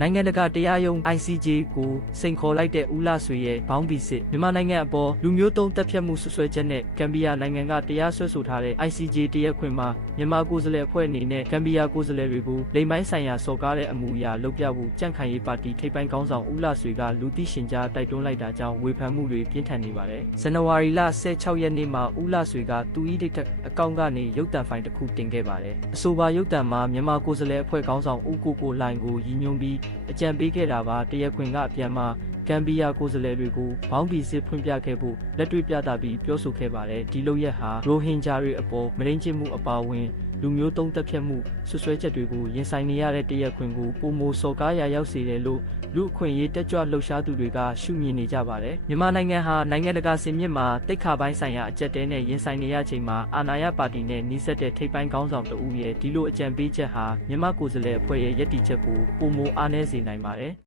နိုင်ငံတကာတရားရုံး ICJ ကိုစိန်ခေါ်လိုက်တဲ့ဦးလှဆွေရဲ့ဘောင်းဘီစစ်မြန်မာနိုင်ငံအပေါ်လူမျိုးတုံးတပ်ဖြတ်မှုဆွဆွဲချက်နဲ့ဂမ်ဘီယာနိုင်ငံကတရားစွဲဆိုထားတဲ့ ICJ တရားခွင်မှာမြန်မာကိုယ်စားလှယ်အဖွဲ့အနေနဲ့ဂမ်ဘီယာကိုယ်စားလှယ်တွေကိုလိမ်ပိုင်းဆိုင်ရာစော်ကားတဲ့အမှုအရာလုပ်ပြဖို့ကြံ့ခိုင်ရေးပါတီထိပ်ပိုင်းခေါင်းဆောင်ဦးလှဆွေကလူသိရှင်ကြားတိုက်တွန်းလိုက်တာကြောင့်ဝေဖန်မှုတွေပြင်းထန်နေပါတယ်။ဇန်နဝါရီလ16ရက်နေ့မှာဦးလှဆွေကသူ၏ဒိတ်အကောင့်ကနေရုပ်သံဖိုင်တစ်ခုတင်ခဲ့ပါတယ်။အဆိုပါရုပ်သံမှာမြန်မာကိုယ်စားလှယ်အဖွဲ့ခေါင်းဆောင်ဦးကိုလှိုင်ကိုရည်ညွှန်းပြီးအကြံပေးခဲ့တာပါတရားခွင်ကအပြန်မှာဂမ်ဘီယာကိုယ်စားလှယ်တွေကိုဘောင်းဘီစစ်ဖွင့်ပြခဲ့ဖို့လက်တွေ့ပြသပြီးပြောဆိုခဲ့ပါတယ်ဒီလိုရက်ဟာရိုဟင်ဂျာတွေအပေါ်မရင်းချမှုအပါအဝင်လူမျိုးတုံးတပ်ဖြတ်မှုဆွဆွဲချက်တွေကိုရင်ဆိုင်နေရတဲ့တရားခွင်ကိုပုံမိုစော်ကားရာရောက်စေတယ်လို့လူအခွင့်အရေးတက်ကြွလှုပ်ရှားသူတွေကရှုမြင်နေကြပါတယ်မြန်မာနိုင်ငံဟာနိုင်ငံတကာစင်မြင့်မှာတိတ်ခါပိုင်းဆိုင်ရာအကြက်တဲနဲ့ရင်ဆိုင်နေရချိန်မှာအာဏာရပါတီနဲ့နှိစက်တဲ့ထိပ်ပိုင်းခေါင်းဆောင်တဦးရဲ့ဒီလိုအကြံပေးချက်ဟာမြန်မာကိုယ်စားလှယ်အဖွဲ့ရဲ့ယက်တီချက်ကိုပုံမိုအားနည်းစေနိုင်ပါတယ်